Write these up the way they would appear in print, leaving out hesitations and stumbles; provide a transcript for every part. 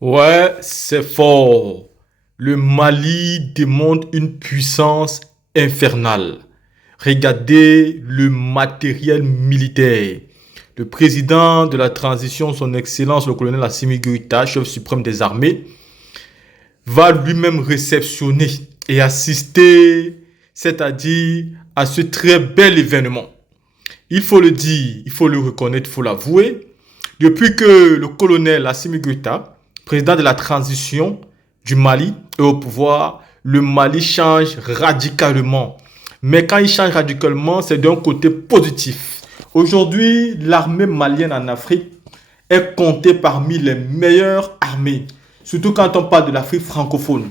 Ouais, c'est fort. Le Mali démontre une puissance infernale. Regardez le matériel militaire. Le président de la transition, son Excellence le colonel Assimi Goïta, chef suprême des armées, va lui-même réceptionner et assister, c'est-à-dire à ce très bel événement. Il faut le dire, il faut le reconnaître, il faut l'avouer. Depuis que le colonel Assimi Goïta, président de la transition du Mali, est au pouvoir, le Mali change radicalement. Mais quand il change radicalement, c'est d'un côté positif. Aujourd'hui, l'armée malienne en Afrique est comptée parmi les meilleures armées, surtout quand on parle de l'Afrique francophone.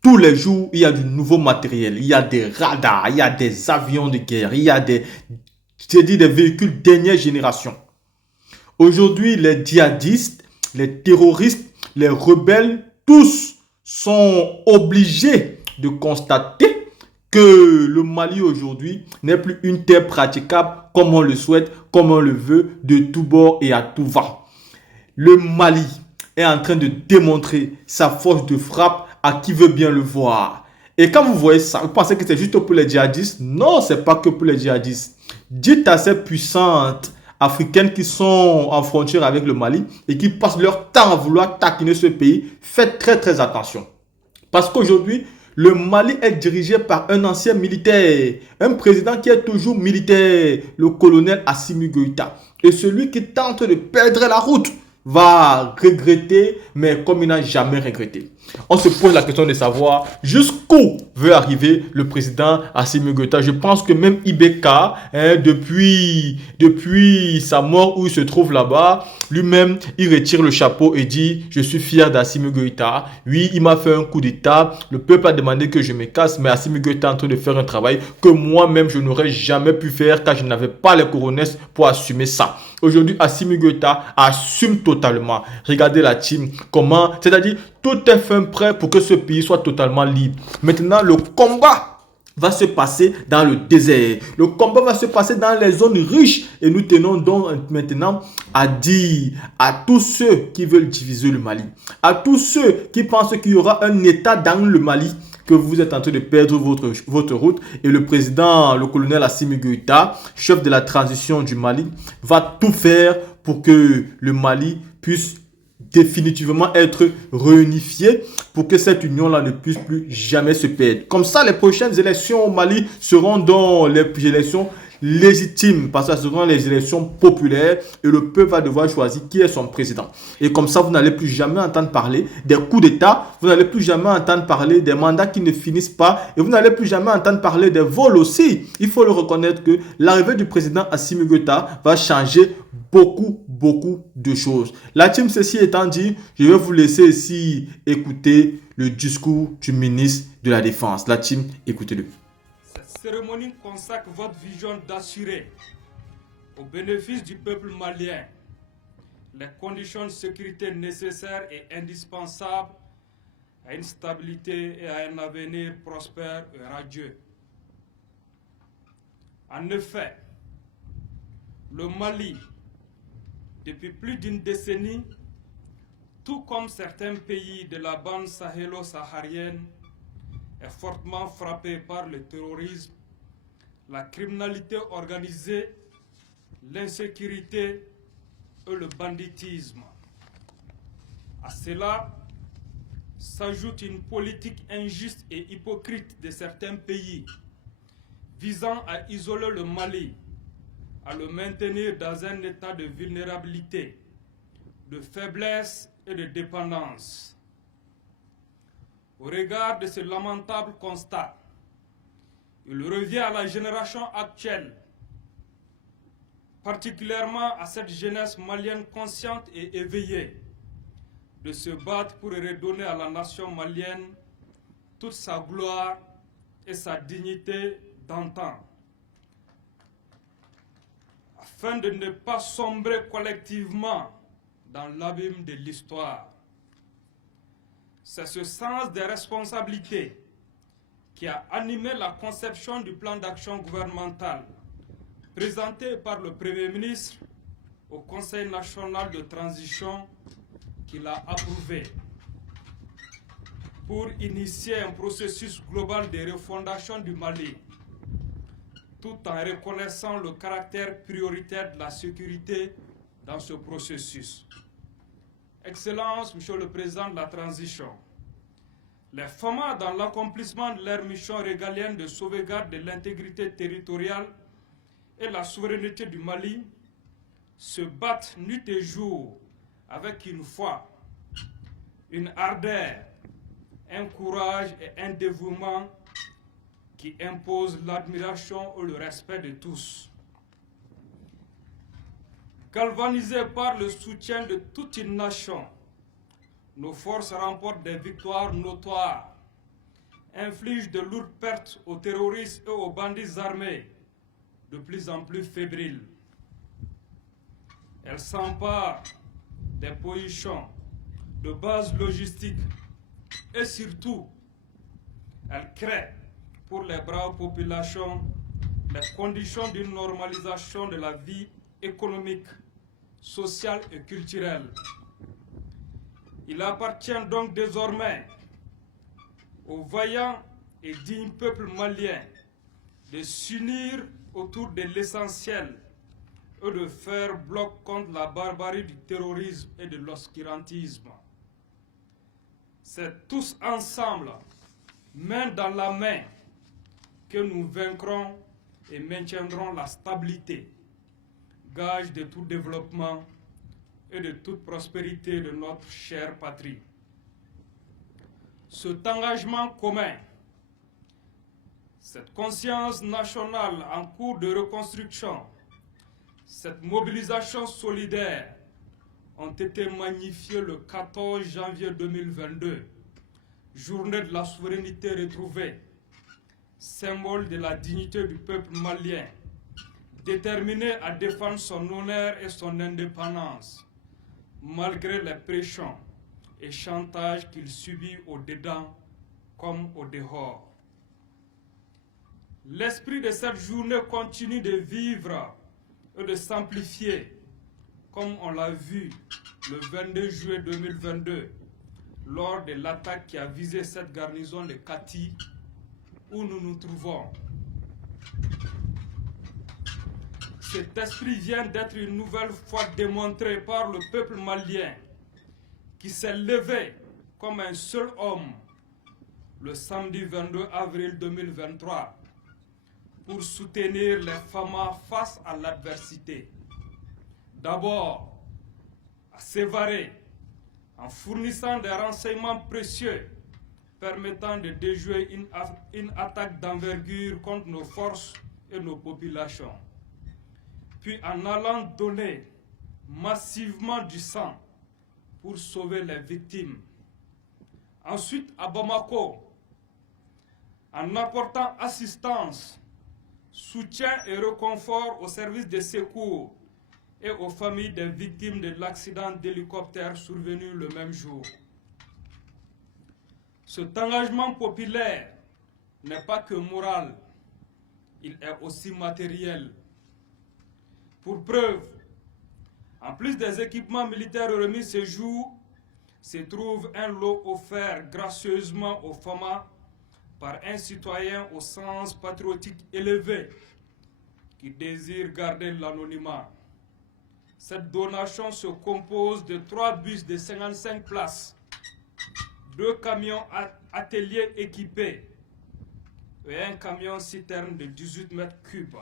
Tous les jours, il y a du nouveau matériel. Il y a des radars, il y a des avions de guerre, il y a des véhicules dernière génération. Aujourd'hui, les djihadistes, les terroristes, les rebelles, tous sont obligés de constater que le Mali aujourd'hui n'est plus une terre praticable comme on le souhaite, comme on le veut, de tout bord et à tout va. Le Mali est en train de démontrer sa force de frappe à qui veut bien le voir. Et quand vous voyez ça, vous pensez que c'est juste pour les djihadistes? Non, c'est pas que pour les djihadistes. Dites à ces puissantes africaines qui sont en frontière avec le Mali et qui passent leur temps à vouloir taquiner ce pays, faites très très attention. Parce qu'aujourd'hui, le Mali est dirigé par un ancien militaire, un président qui est toujours militaire, le colonel Assimi Goïta. Et celui qui tente de perdre la route va regretter, mais comme il n'a jamais regretté. On se pose la question de savoir jusqu'où veut arriver le président Assimi Goïta. Je pense que même Ibeka, depuis sa mort où il se trouve là-bas, lui-même, il retire le chapeau et dit « Je suis fier d'Assimi Goïta. Oui, il m'a fait un coup d'État. Le peuple a demandé que je me casse, mais Assimi Goïta est en train de faire un travail que moi-même, je n'aurais jamais pu faire car je n'avais pas les coronets pour assumer ça. » Aujourd'hui, Assimi Goïta assume totalement. Regardez la team, comment, c'est-à-dire, tout est fait prêt pour que ce pays soit totalement libre. Maintenant, le combat va se passer dans le désert. Le combat va se passer dans les zones riches. Et nous tenons donc maintenant à dire à tous ceux qui veulent diviser le Mali, à tous ceux qui pensent qu'il y aura un État dans le Mali, que vous êtes en train de perdre votre route. Et le président, le colonel Assimi Goïta, chef de la transition du Mali, va tout faire pour que le Mali puisse définitivement être réunifié pour que cette union-là ne puisse plus jamais se perdre. Comme ça, les prochaines élections au Mali seront donc les élections légitimes parce que ce seront les élections populaires et le peuple va devoir choisir qui est son président. Et comme ça, vous n'allez plus jamais entendre parler des coups d'État, vous n'allez plus jamais entendre parler des mandats qui ne finissent pas et vous n'allez plus jamais entendre parler des vols aussi. Il faut le reconnaître que l'arrivée du président Assimi Goïta va changer beaucoup de choses. La team, ceci étant dit, je vais vous laisser ici écouter le discours du ministre de la Défense. La team, écoutez-le. Cette cérémonie consacre votre vision d'assurer, au bénéfice du peuple malien, les conditions de sécurité nécessaires et indispensables à une stabilité et à un avenir prospère et radieux. En effet, le Mali, depuis plus d'une décennie, tout comme certains pays de la bande sahélo-saharienne, est fortement frappé par le terrorisme, la criminalité organisée, l'insécurité et le banditisme. À cela s'ajoute une politique injuste et hypocrite de certains pays visant à isoler le Mali, à le maintenir dans un état de vulnérabilité, de faiblesse et de dépendance. Au regard de ce lamentable constat, il revient à la génération actuelle, particulièrement à cette jeunesse malienne consciente et éveillée, de se battre pour redonner à la nation malienne toute sa gloire et sa dignité d'antan, afin de ne pas sombrer collectivement dans l'abîme de l'histoire. C'est ce sens des responsabilités qui a animé la conception du plan d'action gouvernemental présenté par le Premier ministre au Conseil national de transition qu'il a approuvé pour initier un processus global de refondation du Mali, tout en reconnaissant le caractère prioritaire de la sécurité dans ce processus. Excellence, Monsieur le Président de la Transition, les FAMA, dans l'accomplissement de leur mission régalienne de sauvegarde de l'intégrité territoriale et la souveraineté du Mali, se battent nuit et jour avec une foi, une ardeur, un courage et un dévouement qui imposent l'admiration et le respect de tous. Galvanisés par le soutien de toute une nation, nos forces remportent des victoires notoires, infligent de lourdes pertes aux terroristes et aux bandits armés, de plus en plus fébriles. Elles s'emparent des positions, de bases logistiques et surtout, elles créent pour les braves populations les conditions d'une normalisation de la vie économique, sociale et culturelle. Il appartient donc désormais aux vaillants et dignes peuples maliens de s'unir autour de l'essentiel et de faire bloc contre la barbarie du terrorisme et de l'obscurantisme. C'est tous ensemble, main dans la main, que nous vaincrons et maintiendrons la stabilité, gage de tout développement et de toute prospérité de notre chère patrie. Cet engagement commun, cette conscience nationale en cours de reconstruction, cette mobilisation solidaire ont été magnifiés le 14 janvier 2022, journée de la souveraineté retrouvée, symbole de la dignité du peuple malien, déterminé à défendre son honneur et son indépendance, malgré les pressions et chantages qu'il subit au-dedans comme au dehors. L'esprit de cette journée continue de vivre et de s'amplifier, comme on l'a vu le 22 juillet 2022, lors de l'attaque qui a visé cette garnison de Kati, où nous nous trouvons. Cet esprit vient d'être une nouvelle fois démontré par le peuple malien, qui s'est levé comme un seul homme le samedi 22 avril 2023 pour soutenir les FAMA face à l'adversité. D'abord, à Sévaré, en fournissant des renseignements précieux permettant de déjouer une attaque d'envergure contre nos forces et nos populations. Puis en allant donner massivement du sang pour sauver les victimes. Ensuite, à Bamako, en apportant assistance, soutien et réconfort aux services de secours et aux familles des victimes de l'accident d'hélicoptère survenu le même jour. Cet engagement populaire n'est pas que moral, il est aussi matériel. Pour preuve, en plus des équipements militaires remis ce jour, se trouve un lot offert gracieusement aux FAMA par un citoyen au sens patriotique élevé qui désire garder l'anonymat. Cette donation se compose de 3 bus de 55 places, 2 camions ateliers équipés et un camion citerne de 18 mètres cubes.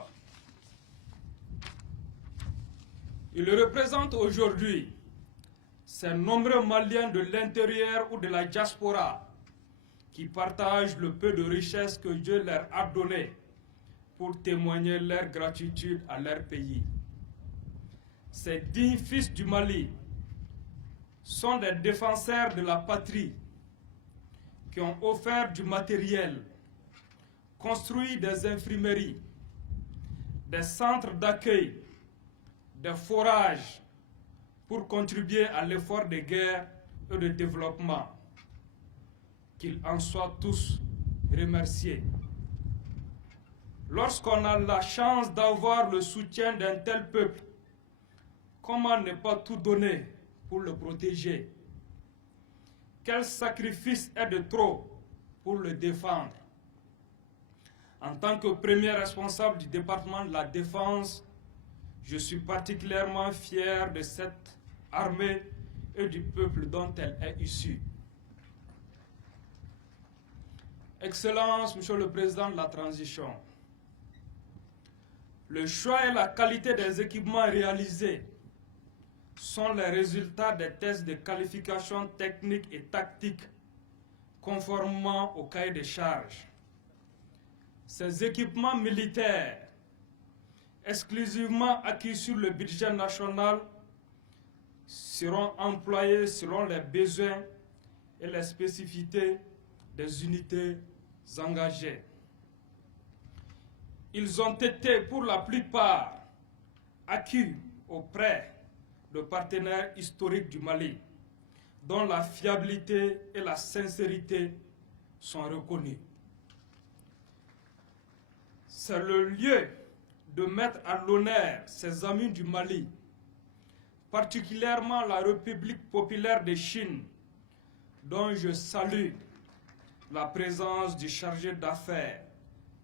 Il représente aujourd'hui ces nombreux Maliens de l'intérieur ou de la diaspora qui partagent le peu de richesse que Dieu leur a donné pour témoigner leur gratitude à leur pays. Ces dignes fils du Mali sont des défenseurs de la patrie qui ont offert du matériel, construit des infirmeries, des centres d'accueil, des forages pour contribuer à l'effort de guerre et de développement. Qu'ils en soient tous remerciés. Lorsqu'on a la chance d'avoir le soutien d'un tel peuple, comment ne pas tout donner pour le protéger? quel sacrifice est de trop pour le défendre. En tant que premier responsable du département de la Défense, je suis particulièrement fier de cette armée et du peuple dont elle est issue. Excellence, Monsieur le Président de la Transition, le choix et la qualité des équipements réalisés sont les résultats des tests de qualification technique et tactique conformément au cahier des charges. Ces équipements militaires, exclusivement acquis sur le budget national, seront employés selon les besoins et les spécificités des unités engagées. Ils ont été pour la plupart acquis auprès de partenaires historiques du Mali, dont la fiabilité et la sincérité sont reconnues. C'est le lieu de mettre à l'honneur ses amis du Mali, particulièrement la République populaire de Chine, dont je salue la présence du chargé d'affaires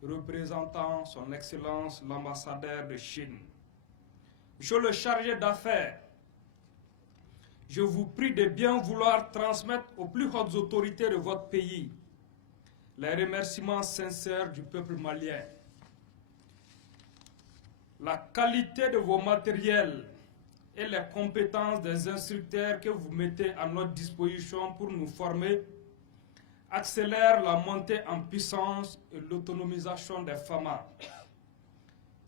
représentant son Excellence l'ambassadeur de Chine. Monsieur le chargé d'affaires, je vous prie de bien vouloir transmettre aux plus hautes autorités de votre pays les remerciements sincères du peuple malien. La qualité de vos matériels et les compétences des instructeurs que vous mettez à notre disposition pour nous former accélèrent la montée en puissance et l'autonomisation des FAMA.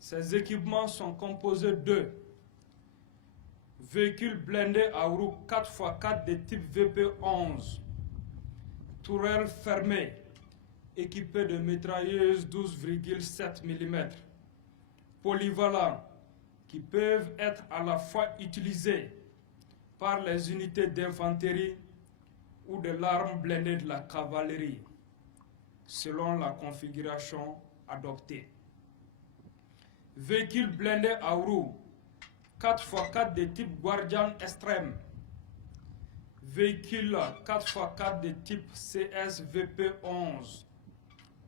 Ces équipements sont composés de véhicules blindés à roues 4x4 de type VP-11, tourelles fermées, équipées de mitrailleuses 12,7 mm, polyvalents, qui peuvent être à la fois utilisés par les unités d'infanterie ou de l'arme blindée de la cavalerie, selon la configuration adoptée. Véhicules blindés à roues 4x4 de type Guardian Extreme, véhicules 4x4 de type CSVP-11,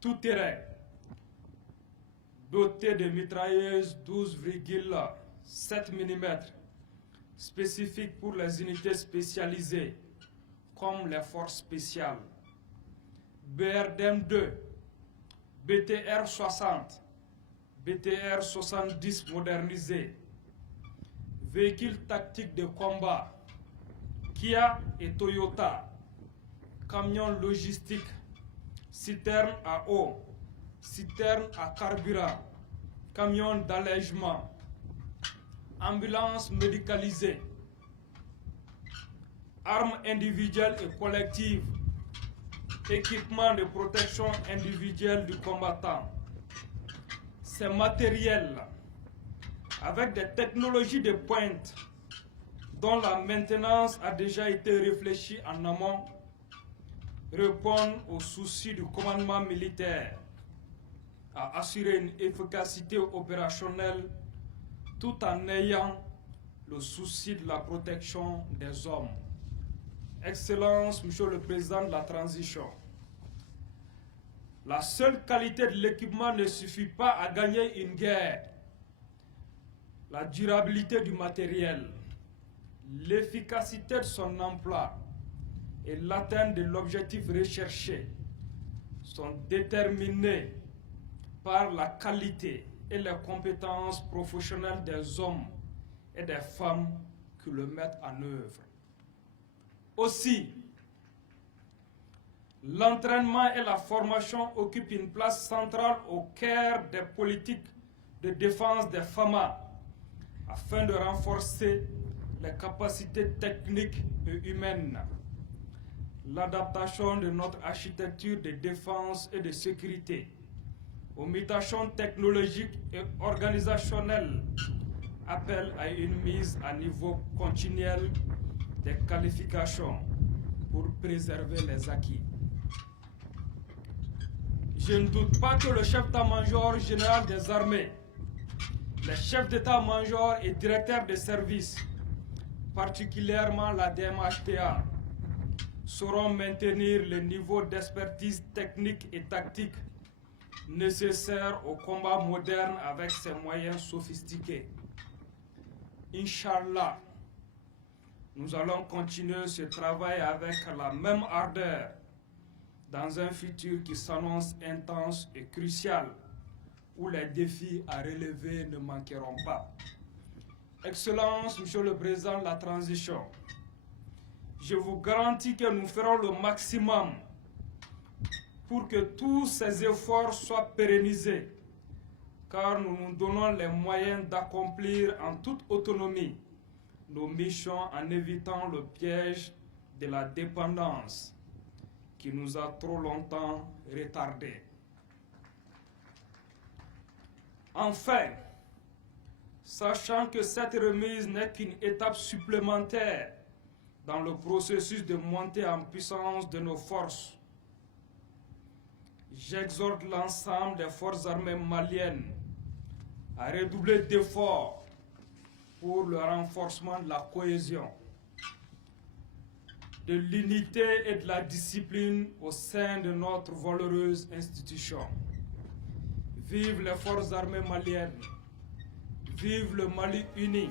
tout-terrain, dotés de mitrailleuses 12,7 mm, spécifiques pour les unités spécialisées, comme les forces spéciales. BRDM-2, BTR-60, BTR-70 modernisés, véhicules tactiques de combat, Kia et Toyota, camions logistiques, citernes à eau, citernes à carburant, camions d'allègement, ambulances médicalisées, armes individuelles et collectives, équipements de protection individuelle du combattant. Ces matériels, avec des technologies de pointe dont la maintenance a déjà été réfléchie en amont, répondent aux soucis du commandement militaire à assurer une efficacité opérationnelle tout en ayant le souci de la protection des hommes. Excellence, Monsieur le Président de la Transition, la seule qualité de l'équipement ne suffit pas à gagner une guerre. La durabilité du matériel, l'efficacité de son emploi et l'atteinte de l'objectif recherché sont déterminés par la qualité et les compétences professionnelles des hommes et des femmes qui le mettent en œuvre. Aussi, l'entraînement et la formation occupent une place centrale au cœur des politiques de défense des FAMA afin de renforcer les capacités techniques et humaines, l'adaptation de notre architecture de défense et de sécurité aux mutations technologiques et organisationnelles appelle à une mise à niveau continuel des qualifications pour préserver les acquis. Je ne doute pas que le chef d'état-major général des armées, les chefs d'état-major et directeurs de services, particulièrement la DMHTA, sauront maintenir le niveau d'expertise technique et tactique nécessaire au combat moderne avec ses moyens sophistiqués. Inch'Allah, nous allons continuer ce travail avec la même ardeur dans un futur qui s'annonce intense et crucial, où les défis à relever ne manqueront pas. Excellence, Monsieur le Président de la Transition, je vous garantis que nous ferons le maximum pour que tous ces efforts soient pérennisés, car nous nous donnons les moyens d'accomplir en toute autonomie nos missions en évitant le piège de la dépendance qui nous a trop longtemps retardés. Enfin, sachant que cette remise n'est qu'une étape supplémentaire dans le processus de montée en puissance de nos forces, j'exhorte l'ensemble des forces armées maliennes à redoubler d'efforts pour le renforcement de la cohésion, de l'unité et de la discipline au sein de notre valeureuse institution. Vive les forces armées maliennes, vive le Mali uni.